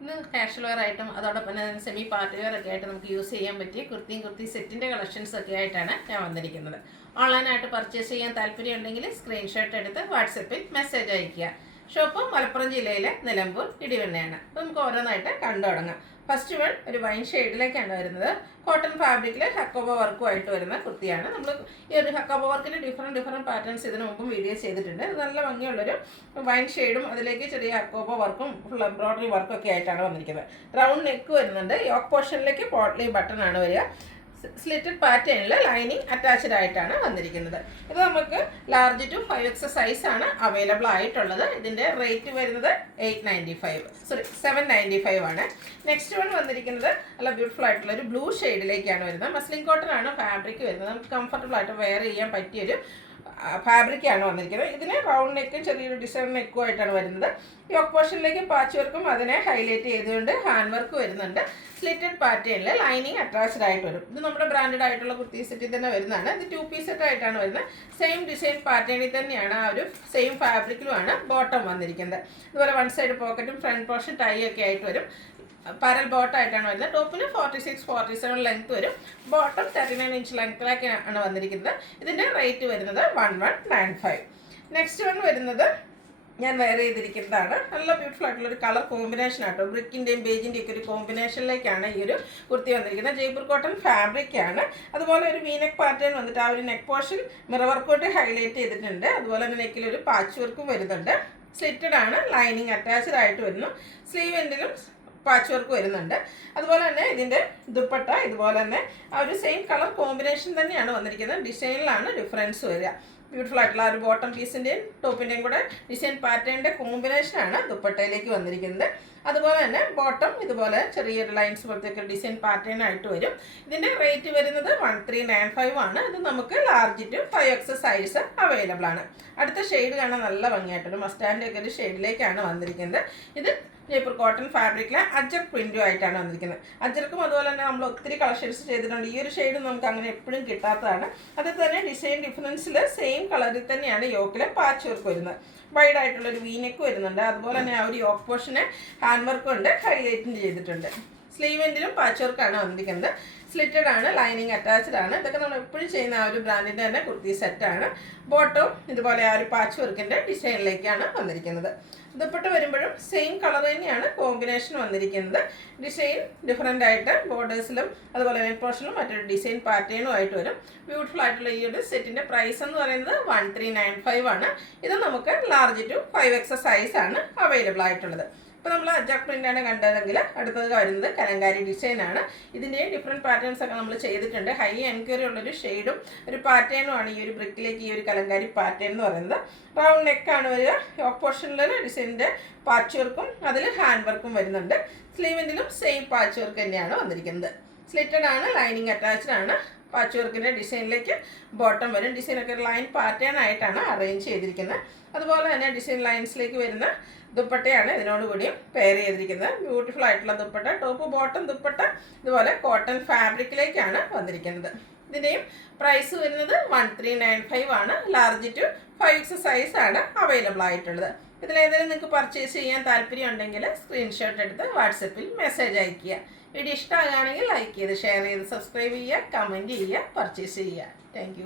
ഇന്ന് casual wear ആയിട്ടും അതോടൊപ്പം തന്നെ സെമി പാർട്ടി വെയർ ഒക്കെ ആയിട്ട് നമുക്ക് യൂസ് ചെയ്യാൻ പറ്റിയ കുർത്തി സെറ്റിൻ്റെ കളക്ഷൻസ് ഒക്കെ ആയിട്ടാണ് ഞാൻ വന്നിരിക്കുന്നത്. ഓൺലൈനായിട്ട് പർച്ചേസ് ചെയ്യാൻ താല്പര്യമുണ്ടെങ്കിൽ സ്ക്രീൻഷോട്ട് എടുത്ത് വാട്സപ്പിൽ മെസ്സേജ് അയയ്ക്കുക. ഷോപ്പ് മലപ്പുറം ജില്ലയിലെ നിലമ്പൂർ ഇടിവണ്ണയാണ്. അപ്പോൾ നമുക്ക് ഓരോന്നായിട്ട് കണ്ടു തുടങ്ങാം. ഫസ്റ്റ് വൺ ഒരു വൈൻ ഷെയ്ഡിലേക്കാണ് വരുന്നത്. കോട്ടൺ ഫാബ്രിക്കിൽ ഹക്കോബ വർക്കുമായിട്ട് വരുന്ന കുർത്തിയാണ്. നമ്മൾ ഈ ഒരു ഹക്കോബ വർക്കിൻ്റെ ഡിഫറെൻറ്റ് പാറ്റേൺസ് ഇതിനു മുമ്പും വീഡിയോ ചെയ്തിട്ടുണ്ട്. ഇത് നല്ല ഭംഗിയുള്ളൊരു വൈൻ ഷെയ്ഡും അതിലേക്ക് ചെറിയ ഹക്കോബ വർക്കും ഫുൾ എംബ്രോയ്ഡറി വർക്കും ഒക്കെ ആയിട്ടാണ് വന്നിരിക്കുന്നത്. റൗണ്ട് നെക്ക് വരുന്നുണ്ട്. യോക്ക് പോർഷനിലേക്ക് പോട്ട്ലി ബട്ടൺ ആണ് വരിക. സ്ലിറ്റഡ് പാറ്റേണിൽ ലൈനിങ് അറ്റാച്ച്ഡ് ആയിട്ടാണ് വന്നിരിക്കുന്നത്. ഇത് നമുക്ക് ലാർജ് ടു 5X സൈസാണ് അവൈലബിൾ ആയിട്ടുള്ളത്. ഇതിൻ്റെ റേറ്റ് വരുന്നത് 795 ആണ്. നെക്സ്റ്റ് വൺ വന്നിരിക്കുന്നത് നല്ല ബ്യൂട്ടിഫുൾ ആയിട്ടുള്ള ഒരു ബ്ലൂ ഷെയ്ഡിലേക്കാണ് വരുന്നത്. മസ്ലിൻ കോട്ടൺ ആണ് ഫാബ്രിക് വരുന്നത്. നമുക്ക് കംഫർട്ടബിൾ ആയിട്ട് വെയർ ചെയ്യാൻ പറ്റിയൊരു ഫാബ്രിക്കാണ് വന്നിരിക്കുന്നത്. ഇതിന് റൗണ്ട് നെക്കും ചെറിയൊരു ഡിസൈൻ നെക്കും ആയിട്ടാണ് വരുന്നത്. യോക്ക് പോർഷനിലേക്ക് പാച്ച് വർക്കും അതിനെ ഹൈലൈറ്റ് ചെയ്തുകൊണ്ട് ഹാൻഡ് വർക്ക് വരുന്നുണ്ട്. സ്ലിറ്റഡ് പാറ്റേണിൽ ലൈനിങ് അറ്റാച്ച്ഡ് ആയിട്ട് വരും. ഇത് നമ്മുടെ ബ്രാൻഡഡ് ആയിട്ടുള്ള കുർത്തി സെറ്റിൽ തന്നെ വരുന്നതാണ്. ഇത് 2 പീസ് സെറ്റ് ആയിട്ടാണ് വരുന്നത്. സെയിം ഡിസൈൻ പാറ്റേണിൽ തന്നെയാണ് ആ ഒരു സെയിം ഫാബ്രിക്കിലുമാണ് ബോട്ടം വന്നിരിക്കുന്നത്. ഇതുപോലെ വൺ സൈഡ് പോക്കറ്റും ഫ്രണ്ട് പോർഷൻ ടൈ ഒക്കെ ആയിട്ട് വരും. പാരൽ ബോട്ടായിട്ടാണ് വരുന്നത്. ടോപ്പിന് 46-47 ലെങ്ത് വരും. ബോട്ടം 39 ഇഞ്ച് ലെങ്ത്തിലേക്കാണ് വന്നിരിക്കുന്നത്. ഇതിൻ്റെ റേറ്റ് വരുന്നത് 1195. നെക്സ്റ്റ് വൺ വരുന്നത് ഞാൻ വെയർ ചെയ്തിരിക്കുന്നതാണ്. നല്ല ബ്യൂട്ടിഫുൾ ആയിട്ടുള്ളൊരു കളർ കോമ്പിനേഷൻ ആട്ടോ. ബ്രിക്കിൻ്റെയും ബേജിൻ്റെയും ഒക്കെ ഒരു കോമ്പിനേഷനിലേക്കാണ് ഈ ഒരു കുർത്തി വന്നിരിക്കുന്നത്. ജയ്പൂർ കോട്ടൺ ഫാബ്രിക്കാണ്. അതുപോലെ ഒരു വീനെക്ക് പാറ്റേൺ വന്നിട്ട് ആ ഒരു നെക്ക് പോർഷൻ മിറർ വർക്കോട്ട് ഹൈലൈറ്റ് ചെയ്തിട്ടുണ്ട്. അതുപോലെ തന്നെ നെക്കിലൊരു പാച്ച് വർക്കും വരുന്നുണ്ട്. സ്ലിറ്റഡ് ആണ്. ലൈനിങ് അറ്റാച്ച്ഡ് ആയിട്ട് വരുന്നു. സ്ലീവ് എൻഡിലും പാച്ച് വർക്ക് വരുന്നുണ്ട്. അതുപോലെ തന്നെ ഇതിൻ്റെ ദുപ്പട്ട ഇതുപോലെ തന്നെ ആ ഒരു സെയിം കളർ കോമ്പിനേഷൻ തന്നെയാണ് വന്നിരിക്കുന്നത്. ഡിസൈനിലാണ് ഡിഫറൻസ് വരിക. ബ്യൂട്ടിഫുൾ ആയിട്ടുള്ള ആ ഒരു ബോട്ടം പീസിൻ്റെയും ടോപ്പിൻ്റെയും കൂടെ ഡിസൈൻ പാറ്റേണിൻ്റെ കോമ്പിനേഷനാണ് ദുപ്പട്ടയിലേക്ക് വന്നിരിക്കുന്നത്. അതുപോലെ തന്നെ ബോട്ടം ഇതുപോലെ ചെറിയൊരു ലൈൻസ് പോലത്തേക്ക് ഡിസൈൻ പാറ്റേൺ ആയിട്ട് വരും. ഇതിൻ്റെ റേറ്റ് വരുന്നത് 1395 ആണ്. ഇത് നമുക്ക് large to 5X size available ആണ്. അടുത്ത ഷെയ്ഡ് കാണാൻ നല്ല ഭംഗിയായിട്ടൊരു മസ്റ്റാൻഡ് ഒക്കെ ഒരു ഷെയ്ഡിലേക്കാണ് വന്നിരിക്കുന്നത്. ഇത് ജയ്പൂർ കോട്ടൺ ഫാബ്രിക്കിലെ അജർക്ക് പ്രിൻറ്റും ആയിട്ടാണ് വന്നിരിക്കുന്നത്. അജർക്കും അതുപോലെ തന്നെ നമ്മൾ ഒത്തിരി കളക്ഷൻസ് ചെയ്തിട്ടുണ്ട്. ഈ ഒരു ഷെയ്ഡ് നമുക്ക് അങ്ങനെ എപ്പോഴും കിട്ടാത്തതാണ്. അതിൽ തന്നെ ഡിസൈൻ ഡിഫറൻസിൽ സെയിം കളറിൽ തന്നെയാണ് യോക്കിലെ പാച്ച് വർക്ക് വരുന്നത്. വൈഡ് ആയിട്ടുള്ളൊരു വീനെക്ക് വരുന്നുണ്ട്. അതുപോലെ തന്നെ ആ ഒരു യോക്ക് പോർഷനെ ഹാൻഡ് വർക്ക് കൊണ്ട് ഹൈലൈറ്റും ചെയ്തിട്ടുണ്ട്. സ്ലീവ് എൻഡിലും പാച്ച് വർക്കാണ് വന്നിരിക്കുന്നത്. സ്ലിറ്റഡ് ആണ്. ലൈനിങ് അറ്റാച്ച്ഡ് ആണ്. ഇതൊക്കെ നമ്മൾ എപ്പോഴും ചെയ്യുന്ന ആ ഒരു ബ്രാൻഡിൻ്റെ തന്നെ കുർത്തി സെറ്റാണ്. ബോട്ടവും ഇതുപോലെ ആ ഒരു പാച്ച് വർക്കിൻ്റെ ഡിസൈനിലേക്കാണ് വന്നിരിക്കുന്നത്. ദുപ്പട്ട വരുമ്പോഴും സെയിം കളർ തന്നെയാണ് കോമ്പിനേഷൻ വന്നിരിക്കുന്നത്. ഡിസൈൻ ഡിഫറെൻ്റ് ആയിട്ട് ബോർഡേഴ്സിലും അതുപോലെ നെറ്റ് പോർഷനിലും മറ്റൊരു ഡിസൈൻ പാറ്റേണും ആയിട്ട് വരും. ബ്യൂട്ടിഫുൾ ആയിട്ടുള്ള ഈ ഒരു സെറ്റിൻ്റെ പ്രൈസ് എന്ന് പറയുന്നത് 1395 ആണ്. ഇത് നമുക്ക് ലാർജ് ടു 5X സൈസാണ് അവൈലബിൾ ആയിട്ടുള്ളത്. ഇപ്പോൾ നമ്മൾ അജാക്ക് പ്രിൻ്റാണ് കണ്ടതെങ്കിൽ അടുത്തത് വരുന്നത് കലങ്കാരി ഡിസൈനാണ്. ഇതിൻ്റെയും ഡിഫറെൻറ്റ് പാറ്റേൺസ് ഒക്കെ നമ്മൾ ചെയ്തിട്ടുണ്ട്. ഹൈ എൻക്വയറി ഉള്ളൊരു ഷെയ്ഡും ഒരു പാറ്റേണുമാണ് ഈ ഒരു ബ്രിക്കിലേക്ക് ഈ ഒരു കലങ്കാരി പാറ്റേൺ എന്ന് പറയുന്നത്. റൗണ്ട് നെക്കാണ് വരിക. യോക്ക് പോർഷനിൽ ഡിസൈനിൻ്റെ പാച്ച് വർക്കും അതിൽ ഹാൻഡ് വർക്കും വരുന്നുണ്ട്. സ്ലീവിൻ്റിലും സെയിം പാച്ച് വർക്ക് തന്നെയാണ് വന്നിരിക്കുന്നത്. സ്ലിറ്റഡ് ആണ്. ലൈനിങ് അറ്റാച്ച്ഡ് ആണ്. പാച്ച് വർക്കിൻ്റെ ഡിസൈനിലേക്ക് ബോട്ടം വരും. ഡിസൈനൊക്കെ ഒരു ലൈൻ പാറ്റേൺ ആയിട്ടാണ് അറേഞ്ച് ചെയ്തിരിക്കുന്നത്. അതുപോലെ തന്നെ ഡിസൈൻ ലൈൻസിലേക്ക് വരുന്ന ദുപ്പട്ടയാണ് ഇതിനോടുകൂടിയും പെയർ ചെയ്തിരിക്കുന്നത്. ബ്യൂട്ടിഫുൾ ആയിട്ടുള്ള ദുപ്പട്ട. ടോപ്പ് ബോട്ടം ദുപ്പട്ട ഇതുപോലെ കോട്ടൺ ഫാബ്രിക്കിലേക്കാണ് വന്നിരിക്കുന്നത്. ഇതിൻ്റെയും പ്രൈസ് വരുന്നത് 1395 ആണ്. ലാർജ് ടു 5X സൈസാണ് അവൈലബിൾ ആയിട്ടുള്ളത്. ഇതിലേതെങ്കിലും നിങ്ങൾക്ക് പർച്ചേസ് ചെയ്യാൻ താല്പര്യം ഉണ്ടെങ്കിൽ സ്ക്രീൻഷോട്ട് എടുത്ത് വാട്സപ്പിൽ മെസ്സേജ് അയയ്ക്കുക. വീഡിയോ ഇഷ്ടമാകുകയാണെങ്കിൽ ലൈക്ക് ചെയ്ത് ഷെയർ ചെയ്ത് സബ്സ്ക്രൈബ് ചെയ്യുക, കമൻറ്റ് ചെയ്യുക, പർച്ചേസ് ചെയ്യുക. താങ്ക്